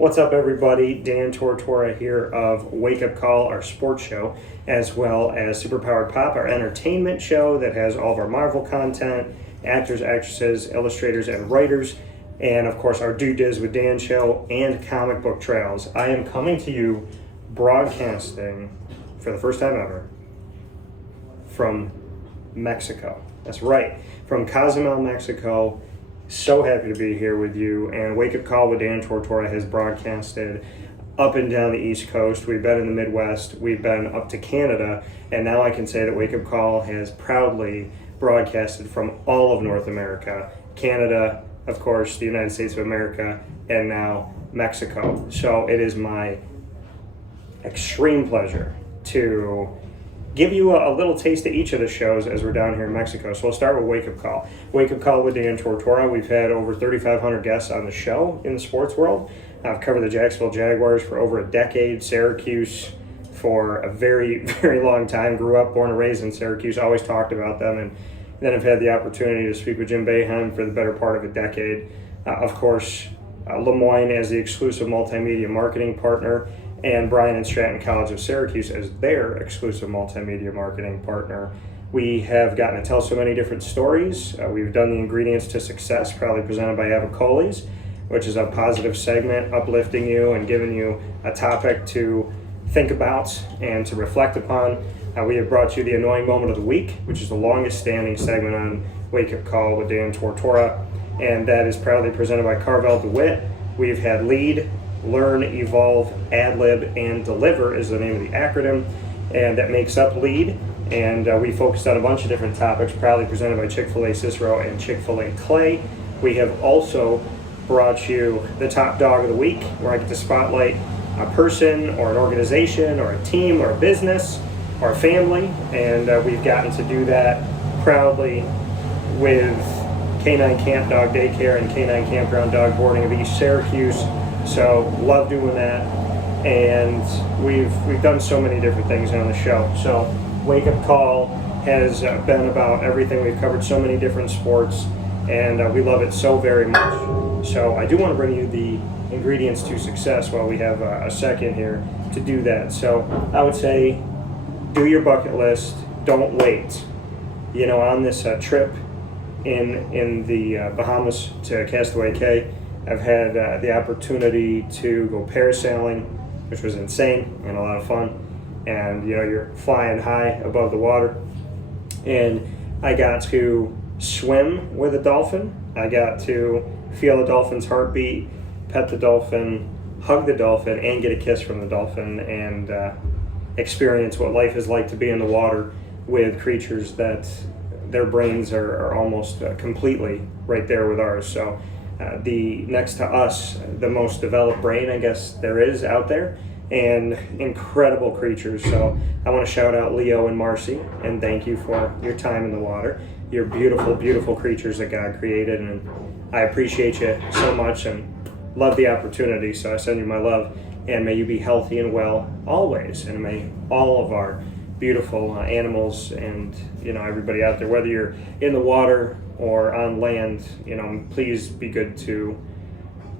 What's up, everybody? Dan Tortora here of Wake Up Call, our sports show, as well as Superpowered Pop, our entertainment show that has all of our Marvel content, actors, actresses, illustrators, and writers, and of course our Do Diz with Dan show and comic book trails. I am coming to you broadcasting for the first time ever from Mexico. That's right, from Cozumel, Mexico. So happy to be here with you. And Wake Up Call with Dan Tortora has broadcasted up and down the East Coast. We've been in the Midwest. We've been up to Canada. And now I can say that Wake Up Call has proudly broadcasted from all of North America, Canada, of course, the United States of America, and now Mexico. So it is my extreme pleasure to give you a little taste of each of the shows as we're down here in Mexico. So we'll start with Wake Up Call. Wake Up Call with Dan Tortora. We've had over 3,500 guests on the show in the sports world. I've covered the Jacksonville Jaguars for over a decade, Syracuse for a very, very long time. Grew up, born and raised in Syracuse, always talked about them. And then I've had the opportunity to speak with Jim Boeheim for the better part of a decade. Of course, Lemoyne as the exclusive multimedia marketing partner, and Bryan and Stratton College of Syracuse as their exclusive multimedia marketing partner. We have gotten to tell so many different stories. We've done the Ingredients to Success, proudly presented by Avicoli's, which is a positive segment, uplifting you and giving you a topic to think about and to reflect upon. We have brought you the Annoying Moment of the Week, which is the longest standing segment on Wake Up Call with Dan Tortora, and that is proudly presented by Carvel DeWitt. We've had Lead, Learn, Evolve, Ad-Lib, and Deliver is the name of the acronym, and that makes up Lead. And we focused on a bunch of different topics, proudly presented by Chick-fil-A Cicero and Chick-fil-A Clay. We have also brought you the Top Dog of the Week, where I get to spotlight a person or an organization or a team or a business or a family, and we've gotten to do that proudly with Canine Camp Dog Daycare and Canine Campground Dog Boarding of East Syracuse. So love doing that, and we've done so many different things on the show. So Wake Up Call has been about everything. We've covered so many different sports, and we love it so very much. So I do want to bring you the Ingredients to Success while we have a second here to do that. So I would say do your bucket list. Don't wait. You know, on this trip in the Bahamas to Castaway Cay, I've had the opportunity to go parasailing, which was insane and a lot of fun. And you know, you're flying high above the water. And I got to swim with a dolphin. I got to feel the dolphin's heartbeat, pet the dolphin, hug the dolphin, and get a kiss from the dolphin, and experience what life is like to be in the water with creatures that their brains are almost completely right there with ours. So the next to us, the most developed brain, I guess, there is out there, and incredible creatures. So I want to shout out Leo and Marcy and thank you for your time in the water. You're beautiful, beautiful creatures that God created, and I appreciate you so much and love the opportunity. So I send you my love, and may you be healthy and well always, and may all of our beautiful animals and, you know, everybody out there, whether you're in the water or on land, you know, please be good to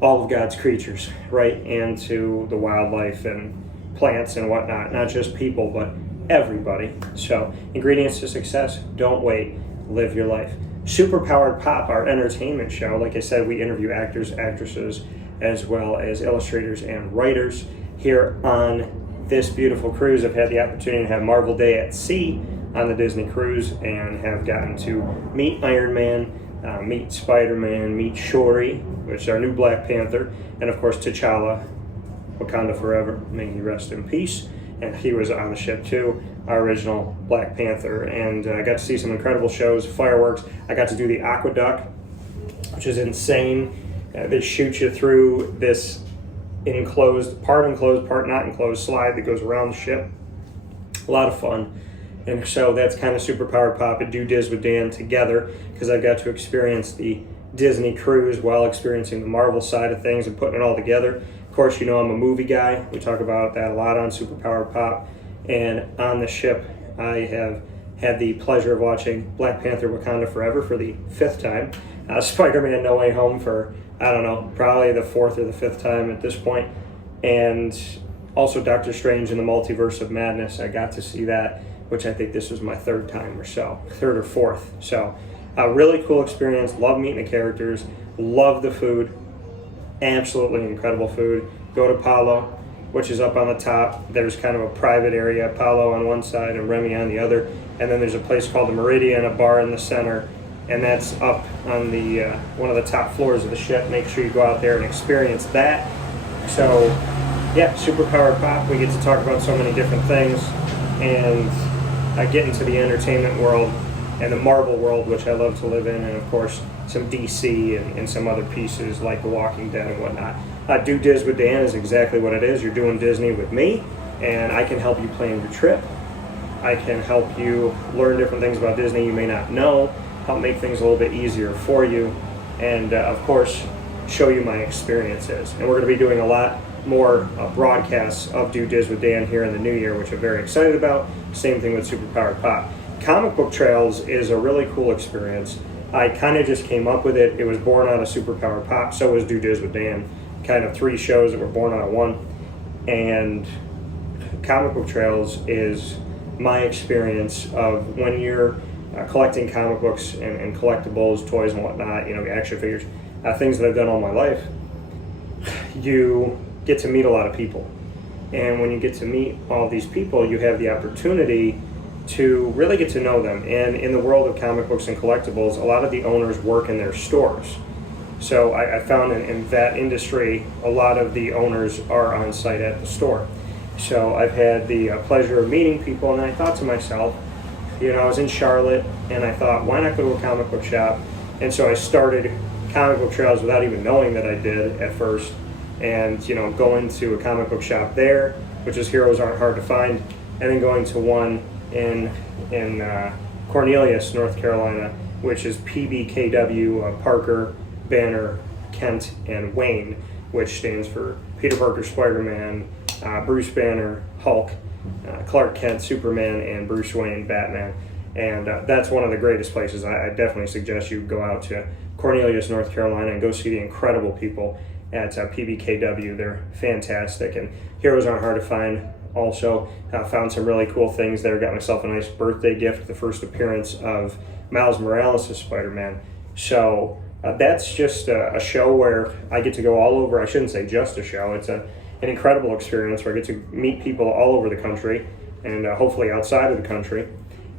all of God's creatures, right? And to the wildlife and plants and whatnot, not just people, but everybody. So Ingredients to Success, don't wait, live your life. Superpowered Pop, our entertainment show. Like I said, we interview actors, actresses, as well as illustrators and writers here on this beautiful cruise. I've had the opportunity to have Marvel Day at Sea on the Disney cruise, and have gotten to meet Iron Man, meet Spider-Man, meet Shuri, which is our new Black Panther, and of course T'Challa, Wakanda Forever, may he rest in peace. And he was on the ship too, our original Black Panther. And I got to see some incredible shows, fireworks. I got to do the Aqueduct, which is insane. They shoot you through this enclosed, part not enclosed slide that goes around the ship. A lot of fun. And so that's kind of Superpowered Pop and Do Diz with Dan together, because I got to experience the Disney cruise while experiencing the Marvel side of things and putting it all together. Of course, you know I'm a movie guy. We talk about that a lot on Superpowered Pop. And on the ship, I have had the pleasure of watching Black Panther Wakanda Forever for the 5th time, Spider-Man No Way Home for I don't know, probably the 4th or the 5th time at this point. And also Doctor Strange in the Multiverse of Madness, I got to see that, which I think this was my 3rd time or so, 3rd or 4th. So a really cool experience. Love meeting the characters, love the food, absolutely incredible food. Go to Palo, which is up on the top. There's kind of a private area, Palo on one side and Remy on the other. And then there's a place called the Meridian, a bar in the center, and that's up on the one of the top floors of the ship. Make sure you go out there and experience that. So yeah, Superpowered Pop, we get to talk about so many different things, and I get into the entertainment world and the Marvel world, which I love to live in, and of course some DC and some other pieces like The Walking Dead and whatnot. Do Diz with Dan is exactly what it is. You're doing Disney with me, and I can help you plan your trip. I can help you learn different things about Disney you may not know, help make things a little bit easier for you, and of course, show you my experiences. And we're going to be doing a lot more broadcasts of Do Diz with Dan here in the new year, which I'm very excited about. Same thing with Superpowered Pop. Comic Book Trails is a really cool experience. I kind of just came up with it. It was born out of Superpowered Pop, so was Do Diz with Dan. Kind of 3 shows that were born out of one. And Comic Book Trails is my experience of when you're collecting comic books and collectibles, toys and whatnot, action figures, things that I've done all my life. You get to meet a lot of people. And when you get to meet all these people, you have the opportunity to really get to know them. And in the world of comic books and collectibles, a lot of the owners work in their stores. So I found in that industry, a lot of the owners are on site at the store. So I've had the pleasure of meeting people, and I thought to myself, I was in Charlotte, and I thought, why not go to a comic book shop? And so I started Comic Book Trails without even knowing that I did at first. And, going to a comic book shop there, which is Heroes Aren't Hard to Find, and then going to one in Cornelius, North Carolina, which is PBKW, Parker, Banner, Kent, and Wayne, which stands for Peter Parker, Spider-Man, Bruce Banner, Hulk, Clark Kent, Superman, and Bruce Wayne, Batman. And that's one of the greatest places. I definitely suggest you go out to Cornelius, North Carolina, and go see the incredible people at PBKW. They're fantastic, and Heroes Aren't Hard to Find. Also found some really cool things there. Got myself a nice birthday gift, the first appearance of Miles Morales as Spider-Man. So that's just a show where I get to go all over. I shouldn't say just a show. It's an incredible experience where I get to meet people all over the country and hopefully outside of the country.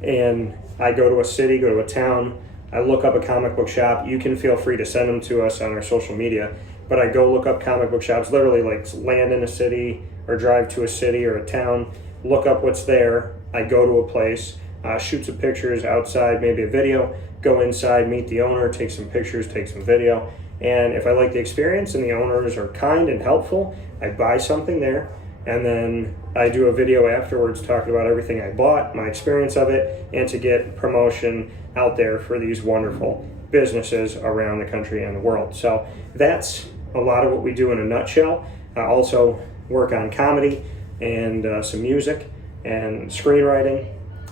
And I go to a city, go to a town, I look up a comic book shop. You can feel free to send them to us on our social media. But I go look up comic book shops, literally like land in a city or drive to a city or a town, look up what's there. I go to a place, shoot some pictures outside, maybe a video, go inside, meet the owner, take some pictures, take some video. And if I like the experience and the owners are kind and helpful, I buy something there. And then I do a video afterwards talking about everything I bought, my experience of it, and to get promotion out there for these wonderful businesses around the country and the world. So that's a lot of what we do in a nutshell. I also work on comedy and some music and screenwriting,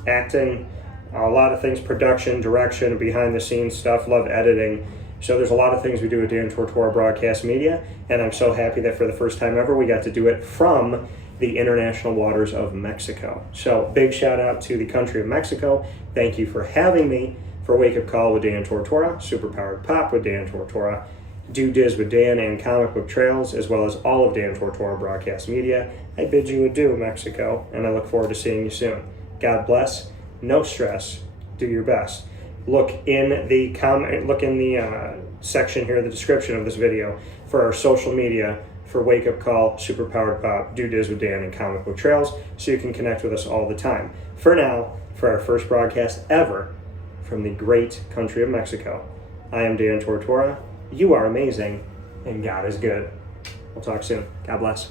acting, a lot of things, production, direction, behind the scenes stuff, love editing. So there's a lot of things we do at Dan Tortora Broadcast Media, and I'm so happy that for the first time ever we got to do it from the international waters of Mexico. So big shout out to the country of Mexico. Thank you for having me for Wake Up Call with Dan Tortora, Superpowered Pop with Dan Tortora, Do Diz with Dan, and Comic Book Trails, as well as all of Dan Tortora Broadcast Media. I bid you adieu, Mexico, and I look forward to seeing you soon. God bless, no stress, do your best. Look in the section here, the description of this video, for our social media for Wake Up Call, Superpowered Pop, Do Diz with Dan, and Comic Book Trails, so you can connect with us all the time. For now, for our first broadcast ever from the great country of Mexico, I am Dan Tortora. You are amazing, and God is good. We'll talk soon. God bless.